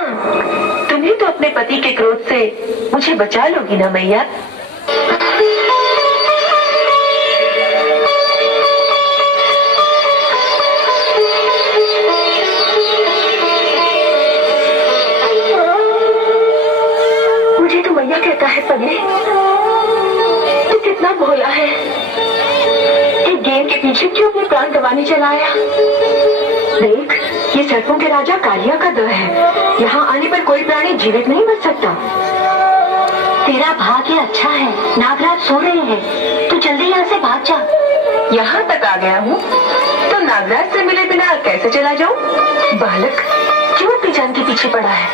तुम्हें तो अपने पति के क्रोध से मुझे बचा लोगी ना मैया? मुझे तो मैया कहता है पगले, तू कितना भोला है। एक गेम के पीछे क्यों अपने प्राण गंवाने चला आया? देख, ये सड़कों के राजा कालिया का दर है। यहाँ आने पर कोई प्राणी जीवित नहीं बच सकता। तेरा भाग्य अच्छा है, नागराज सो रहे हैं, तू जल्दी यहाँ से भाग जा। यहाँ तक आ गया हूँ तो नागराज से मिले बिना कैसे चला जाऊँ? बालक क्यों अपनी जान के पीछे पड़ा है?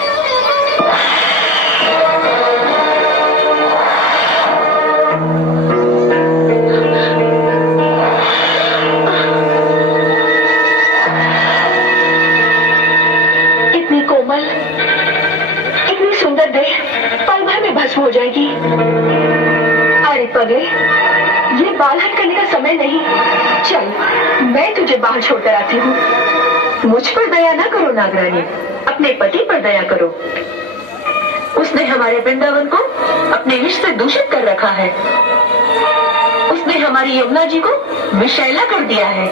इतनी कोमल, इतनी सुंदर देह पल भर में भस्म हो जाएगी। अरे पगले, ये बाल हट करने का समय नहीं। चल, मैं तुझे बाहर छोड़कर आती हूँ। मुझ पर दया ना करो नागरानी, अपने पति पर दया करो। उसने हमारे वृंदावन को अपने विष से दूषित कर रखा है। उसने हमारी यमुना जी को विषैला कर दिया है।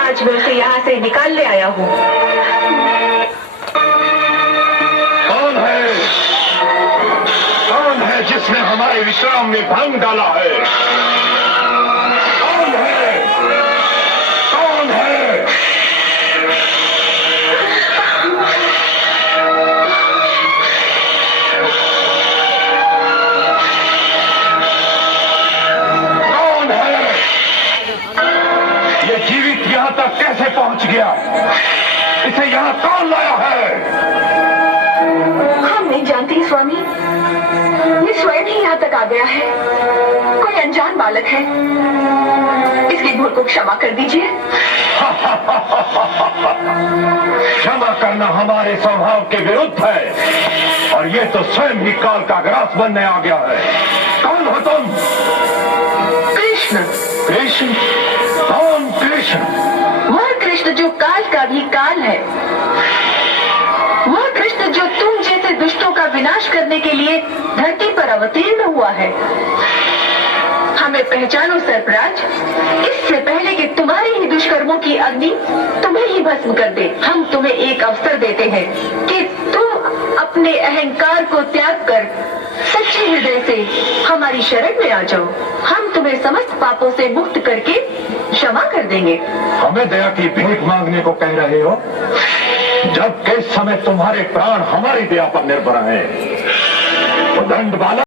आज मैं उसे यहाँ से निकाल ले आया हूँ। कौन है जिसने हमारे विश्राम में भंग डाला है? कौन है? कौन है? कौन है? ये जीवित यहाँ तक कैसे पहुंच गया? इसे यहाँ कौन लाया है? हम नहीं जानते स्वामी, ये स्वयं ही यहाँ तक आ गया है। कोई अनजान बालक है। इसकी भूल को क्षमा कर दीजिए। क्षमा करना हमारे स्वभाव के विरुद्ध है और ये तो स्वयं ही काल का ग्रास बनने आ गया है। कौन हो तुम? कृष्ण। कृष्ण? कौन कृष्ण? वह कृष्ण जो काल का भी काल है। वह कृष्ण जो तुम जैसे दुष्टों का विनाश करने के लिए धरती पर अवतीर्ण हुआ है। हमें पहचानो सर्पराज, इससे पहले कि तुम्हारे ही दुष्कर्मों की अग्नि तुम्हें ही भस्म कर दे। हम तुम्हें एक अवसर देते हैं कि तुम अपने अहंकार को त्याग कर सच्चे हृदय से हमारी शरण में आ जाओ। हम तुम्हें समस्त पापों से मुक्त करके क्षमा कर देंगे। हमें दया की भीख मांगने को कह रहे हो, जबकि इस समय तुम्हारे प्राण हमारी दया पर निर्भर हैं। उदंड बालक,